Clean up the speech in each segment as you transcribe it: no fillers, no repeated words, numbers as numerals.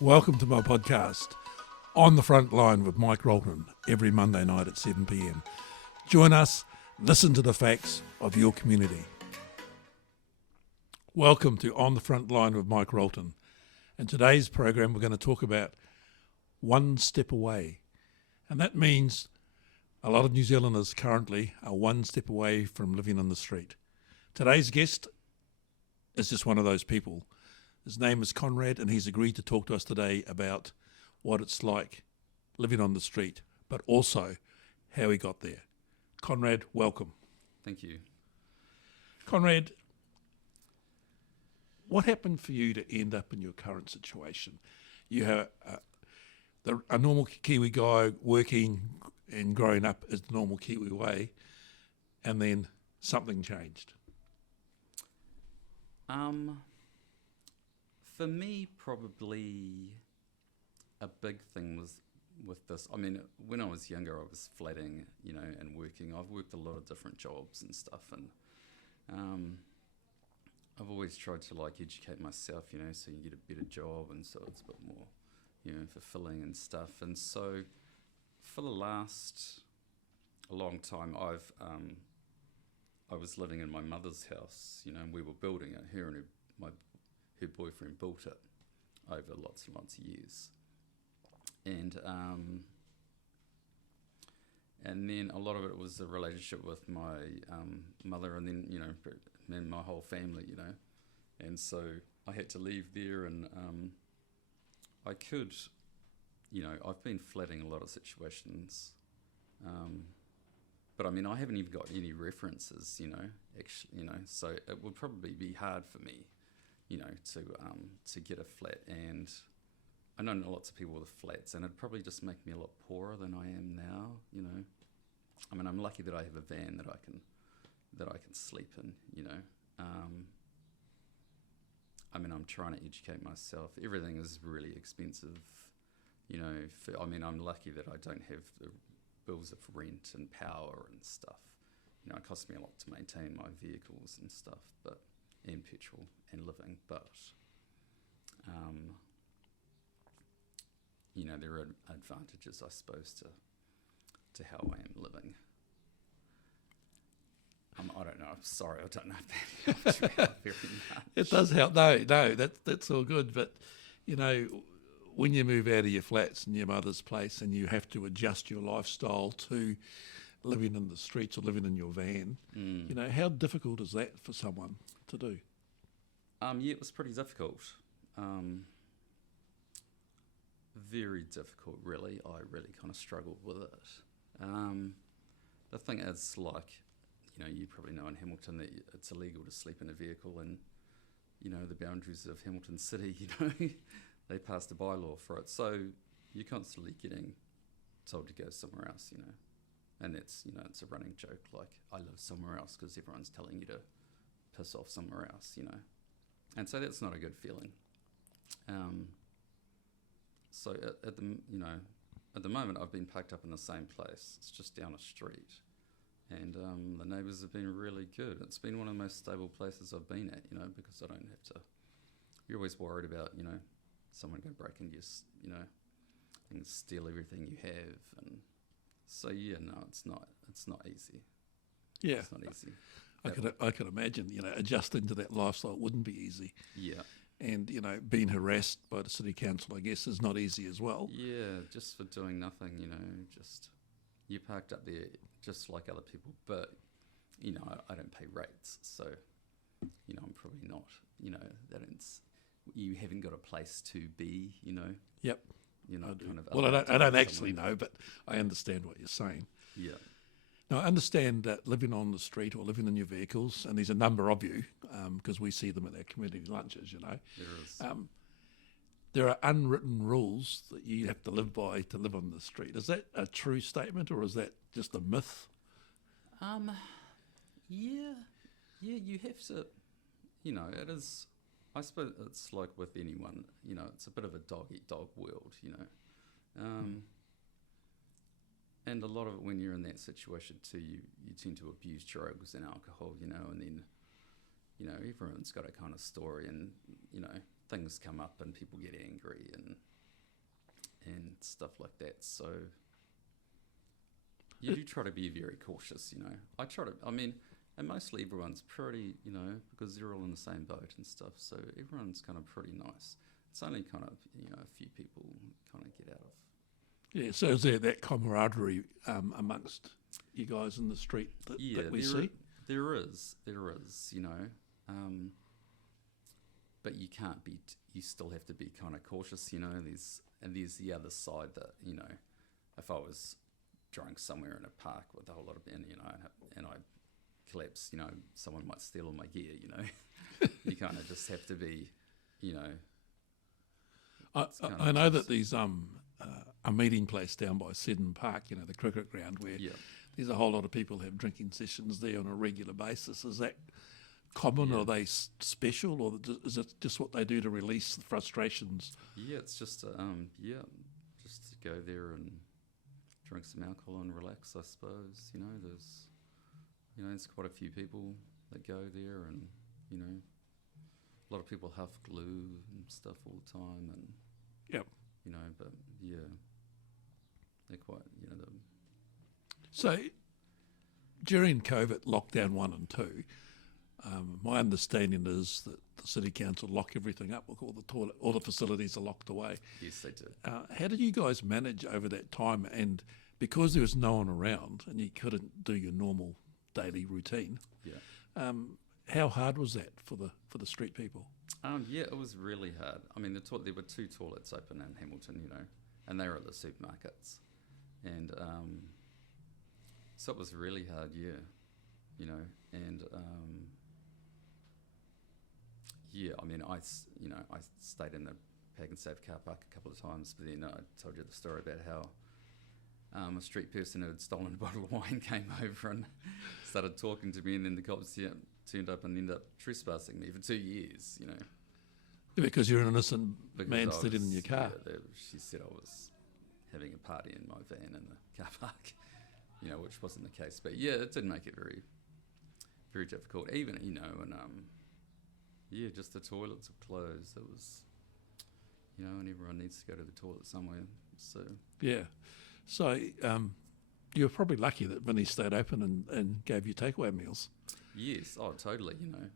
Welcome to my podcast, On the Frontline with Mike Rolton, every Monday night at 7 p.m. Join us, listen to the facts of your community. Welcome to On the Frontline with Mike Rolton. In today's program, we're going to talk about one step away. And that means a lot of New Zealanders currently are one step away from living on the street. Today's guest is just one of those people. His name is Conrad, and he's agreed to talk to us today about what it's like living on the street, but also how he got there. Conrad, welcome. Thank you. Conrad, what happened for you to end up in your current situation? You have a normal Kiwi guy working and growing up as the normal Kiwi way, and then something changed. For me, probably a big thing was with this. I mean, when I was younger, I was flatting, and working. I've worked a lot of different jobs and stuff, and I've always tried to educate myself, so you get a better job, and so it's a bit more, fulfilling and stuff. And so, for the last a long time, I was living in my mother's house, and we were building it. Her and her boyfriend built it over lots and lots of years, and then a lot of it was a relationship with my mother, and then and my whole family, and so I had to leave there, and I could, I've been flatting a lot of situations, but I mean I haven't even got any references, actually, so it would probably be hard for me, to get a flat, and I know lots of people with flats, and it'd probably just make me a lot poorer than I am now, I mean, I'm lucky that I have a van that I can sleep in, I mean, I'm trying to educate myself. Everything is really expensive, I'm lucky that I don't have the bills of rent and power and stuff. It costs me a lot to maintain my vehicles and stuff, and petrol and living, but there are advantages, I suppose, to how I am living. I don't know. I'm sorry, I don't know if that helps very much. It does help. No, that's all good. But, when you move out of your flats in your mother's place and you have to adjust your lifestyle to living in the streets or living in your van, how difficult is that for someone to do? Yeah, it was pretty difficult. Very difficult, really. I really kind of struggled with it. The thing is, you probably know in Hamilton that it's illegal to sleep in a vehicle, and, the boundaries of Hamilton City, they passed a bylaw for it. So you're constantly getting told to go somewhere else, and it's, it's a running joke, I live somewhere else because everyone's telling you to piss off somewhere else, and so that's not a good feeling. So at the moment I've been packed up in the same place. It's just down a street, and the neighbours have been really good. It's been one of the most stable places I've been at, because I don't have to. You're always worried about, someone going to break into your, and steal everything you have, and so it's not easy. Yeah, it's not easy. I could imagine, adjusting to that lifestyle wouldn't be easy. Yeah. And, being harassed by the city council, I guess, is not easy as well. Yeah, just for doing nothing, just you parked up there just like other people, but, I don't pay rates, so, I'm probably not, you haven't got a place to be, Yep. Kind of. Well, I don't actually know, but I understand what you're saying. Yeah. Now, I understand that living on the street or living in your vehicles, and there's a number of you, because we see them at our community lunches, There is. There are unwritten rules that you have to live by to live on the street. Is that a true statement, or is that just a myth? Yeah, you have to, it is, I suppose it's like with anyone, it's a bit of a dog-eat-dog world, and a lot of it when you're in that situation too, you tend to abuse drugs and alcohol, and then, everyone's got a kind of story, and, things come up and people get angry, and and stuff like that. So you do try to be very cautious, you know. And mostly everyone's pretty, you know, because they're all in the same boat and stuff. So everyone's kind of pretty nice. It's only kind of, you know, a few people kind of get out of. Yeah, so is there that camaraderie amongst you guys in the street that we see? There is, you know. But you can't be, you still have to be kind of cautious, you know. There's the other side that, you know, if I was drunk somewhere in a park with a whole lot of men, you know, and I collapse, you know, someone might steal all my gear, you know. You kind of just have to be, you know. I know that there's a meeting place down by Seddon Park, you know, the cricket ground, where there's a whole lot of people have drinking sessions there on a regular basis. Is that common, or are they special, or is it just what they do to release the frustrations? Yeah, it's just, just to go there and drink some alcohol and relax, I suppose. You know, there's quite a few people that go there, and, you know, a lot of people huff glue and stuff all the time, and you know, but they're quite, you know. So during COVID lockdown 1 and 2, my understanding is that the City Council lock everything up, all the facilities are locked away. Yes, they do. How did you guys manage over that time? And because there was no one around and you couldn't do your normal daily routine, how hard was that for the street people? It was really hard. I mean, there were 2 toilets open in Hamilton, you know, and they were at the supermarkets, and so it was really hard, you know, and I mean, I stayed in the Pack and Save car park a couple of times, but then I told you the story about how a street person who had stolen a bottle of wine came over and started talking to me, and then the cops turned up and ended up trespassing me for 2 years, you know. Yeah, because you're an innocent man sitting in your car. Yeah, she said I was having a party in my van in the car park, you know, which wasn't the case. But yeah, it did make it very, very difficult. Even, you know, and just the toilets were closed. It was, you know, and everyone needs to go to the toilet somewhere. So yeah, so you were probably lucky that Vinnies stayed open and gave you takeaway meals. Yes, oh, totally. You know,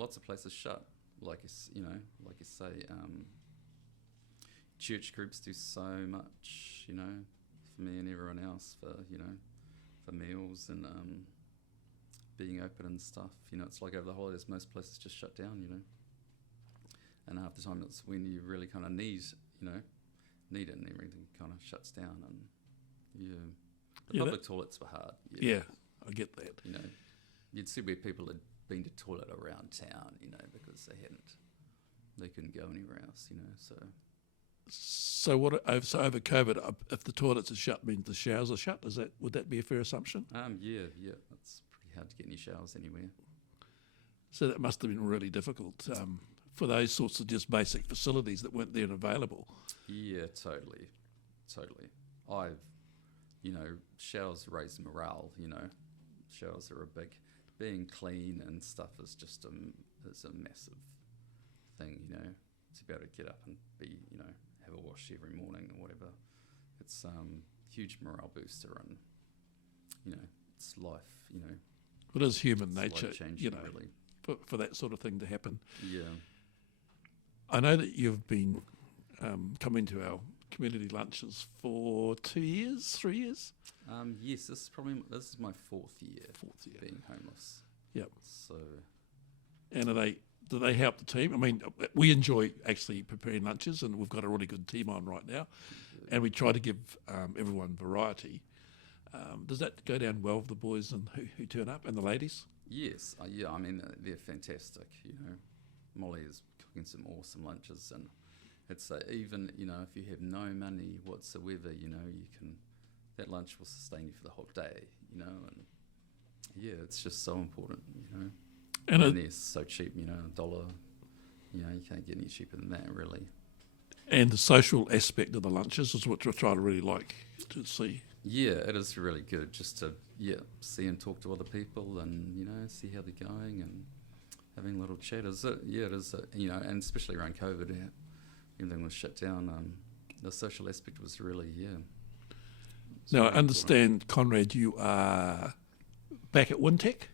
lots of places shut. Like you say, church groups do so much. You know, for me and everyone else, for meals and being open and stuff. You know, it's like over the holidays, most places just shut down. You know, and half the time it's when you really kind of need it, and everything kind of shuts down. And the public toilets were hard. Yeah, I get that. You know, you'd see where people had been to toilet around town, you know, because they couldn't go anywhere else, you know. So over COVID, if the toilets are shut, means the showers are shut. Would that be a fair assumption? Yeah, it's pretty hard to get any showers anywhere. So that must have been really difficult for those sorts of just basic facilities that weren't there and available. Yeah, totally. Showers raise morale. You know, showers are a big. Being clean and stuff is just is a massive thing, you know, to be able to get up and be, you know, have a wash every morning or whatever. It's huge morale booster, and, you know, it's life, you know. It is human nature, you know, really. for that sort of thing to happen. Yeah. I know that you've been coming to our community lunches for 2 years, 3 years? Yes, this is my 4th year. Being homeless. Yep. So. And do they help the team? I mean, we enjoy actually preparing lunches, and we've got a really good team on right now, and we try to give everyone variety. Does that go down well with the boys and who turn up, and the ladies? Yes. I mean, they're fantastic. You know, Molly is cooking some awesome lunches, and it's even, you know, if you have no money whatsoever, you know, that lunch will sustain you for the whole day, you know, and yeah, it's just so important, you know. And they're so cheap, you know, $1, you know, you can't get any cheaper than that, really. And the social aspect of the lunches is what we try to really like to see. Yeah, it is really good just to, see and talk to other people and, you know, see how they're going and having a little chat. It is, you know, and especially around COVID, everything was shut down. the social aspect was really, it's Now, I really understand, Conrad, you are back at Wintec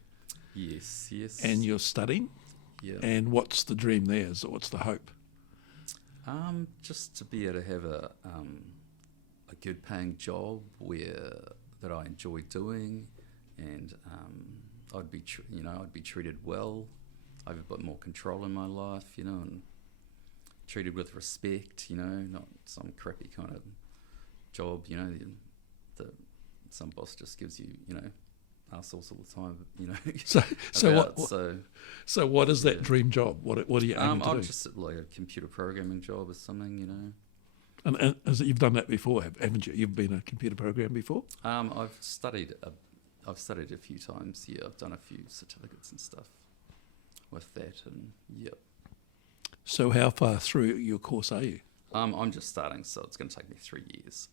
important. Yes. and you're studying. Yeah. And what's the dream there? What's the hope? Just to be able to have a good paying job that I enjoy doing, and I'd be treated well. I have a bit more control in my life, and treated with respect, not some crappy kind of job, that some boss just gives you, assholes all the time, So what is that dream job? What are you aiming to do? just like a computer programming job or something, And you've done that before, haven't you? You've been a computer programmer before? I've studied a few times. Yeah, I've done a few certificates and stuff with that, and yep. So how far through your course are you? I'm just starting, so it's going to take me 3 years.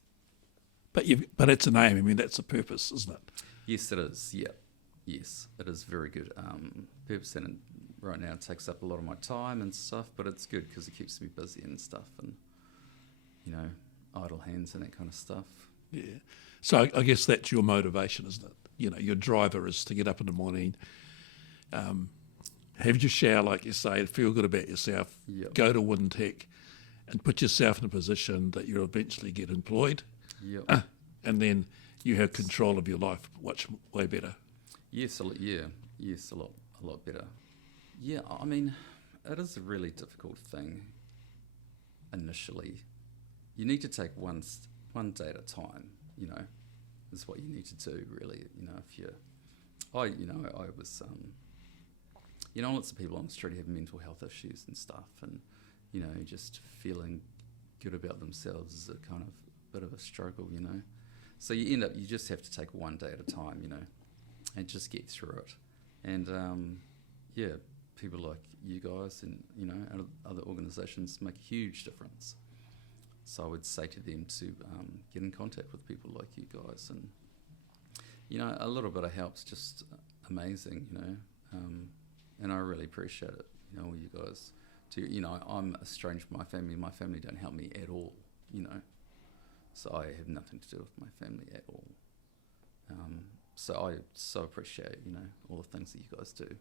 But it's an aim. I mean, that's the purpose, isn't it? Yes, it is. Yeah, yes, it is very good. Purpose, and right now it takes up a lot of my time and stuff, but it's good because it keeps me busy and stuff, and idle hands and that kind of stuff. Yeah. So I guess that's your motivation, isn't it? Your driver is to get up in the morning, have your shower, like you say, feel good about yourself, Yep. go to Wintec and put yourself in a position that you'll eventually get employed, Yep. and then you have control of your life much way better. Yes, yes, a lot better. Yeah, I mean, it is a really difficult thing initially. You need to take one day at a time, is what you need to do, really. I was, lots of people on the street have mental health issues and stuff, and, just feeling good about themselves is a kind of bit of a struggle, So you just have to take one day at a time, and just get through it. And, people like you guys and, other organisations make a huge difference. So I would say to them to get in contact with people like you guys, and a little bit of help's just amazing, and I really appreciate it. All you guys do. I'm estranged from my family. My family don't help me at all. So I have nothing to do with my family at all. So I so appreciate all the things that you guys do.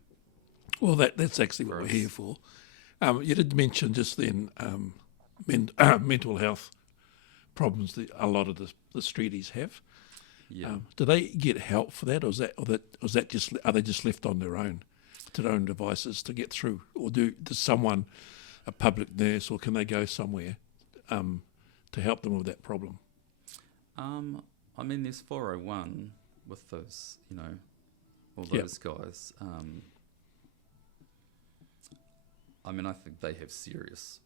Well, that's actually what we're here for. You did mention just then mental health problems that a lot of the streeties have. Yeah. Do they get help for that, or is that just, are they just left on their own, to their own devices to get through, or does someone, a public nurse, or can they go somewhere to help them with that problem? I mean, there's 401 with those, all those guys. I mean, I think they have serious,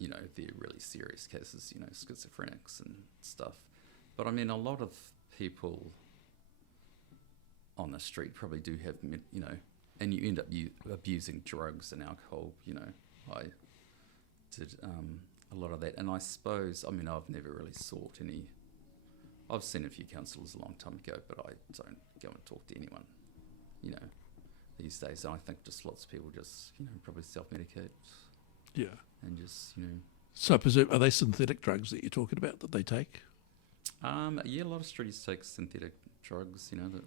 they're really serious cases, schizophrenics and stuff. But I mean, a lot of people on the street probably do have, and you end up abusing drugs and alcohol. I did a lot of that, and I suppose, I've never really sought any. I've seen a few counsellors a long time ago, but I don't go and talk to anyone, these days. And I think just lots of people just, probably self-medicate. Yeah. And just, So I presume, are they synthetic drugs that you're talking about that they take? Yeah, a lot of streeties take synthetic drugs, that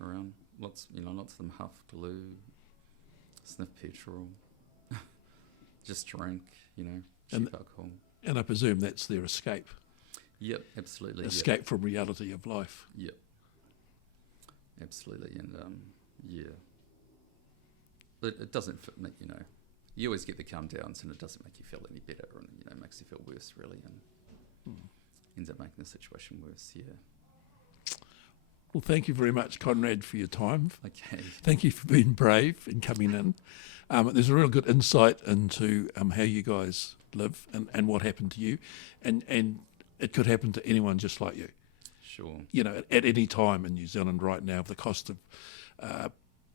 are around. Lots of them huff glue, sniff petrol, just drink, cheap alcohol. And I presume that's their escape. Yep, absolutely. Escape from reality of life. Yep, absolutely. And it doesn't fit me, You always get the come downs, and it doesn't make you feel any better, and it makes you feel worse, really, and ends up making the situation worse. Yeah. Well, thank you very much, Conrad, for your time. Okay. Thank you for being brave and coming in. There's a real good insight into how you guys live and what happened to you, and it could happen to anyone just like you. Sure. At any time in New Zealand right now, the cost of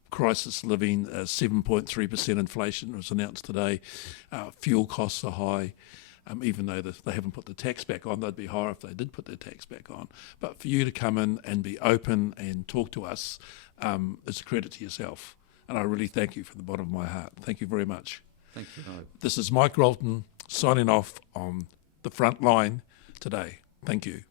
crisis living, 7.3% inflation was announced today. Fuel costs are high. Even though they haven't put the tax back on, they'd be higher if they did put their tax back on. But for you to come in and be open and talk to us is a credit to yourself. And I really thank you from the bottom of my heart. Thank you very much. Thank you. This is Mike Rolton signing off on the Frontline today. Thank you.